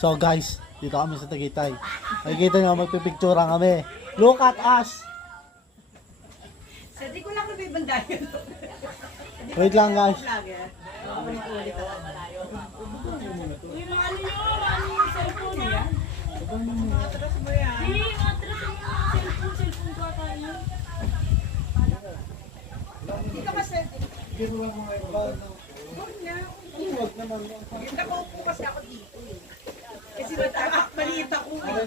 So guys, dito kami sa Tagaytay. Nakikita nyo, magpipicturean kami. Look at us! Hindi ko lang nabibandayan. Wait lang guys. Uy, mga ano nyo, ano yung cellphone na? Atras mo yan. Hindi, atras yung cellphone ko tayo. Hindi ka kasi. Huwag naman. Yung nakaupo kasi ako dito eh. Kasi maliit ako eh.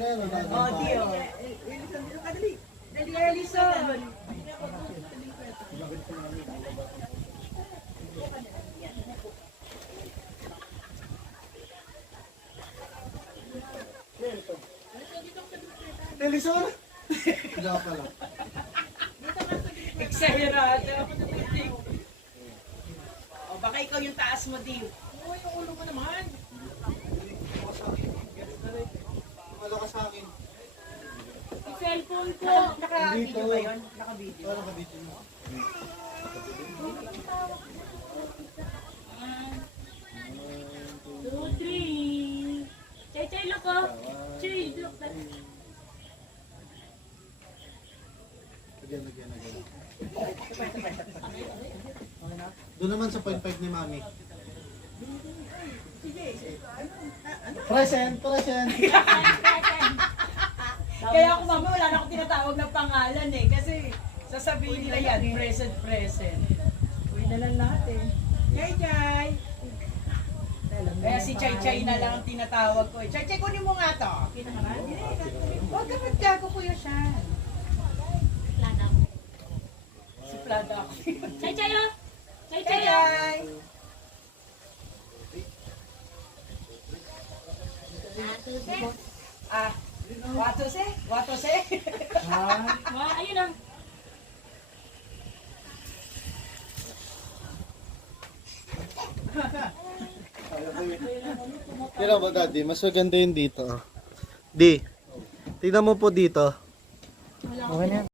Oh, di oh. Dali. Dali, Alison. Elisor? Wala pala. Exagerado. O baka ikaw yung taas mo, Dio. Oo, yung ulo mo naman. Wala ka sa akin. Yung cellphone ko. Naka-video ba yun? Naka-video. Wala ka dito mo. 2, 3. Chay, look oh. Chay, look. Again. Doon naman sa 0.5 ni Mami. Present. Kaya ako mama, wala na akong tinatawag ng pangalan eh. Kasi sasabihin nila yan, present. Uy na lang lahat eh. Chay. Kaya si Chay na lang ang tinatawag ko eh. Chay, kunin mo nga to. Huwag ka magkago Kuya Sean. Si Plada ako. Chay oh. Chay oh. Chay! Ah, watose? Wah, ayun oh. Tira mo daddy, mas maganda yun dito. Di, tignan mo po dito. Wala.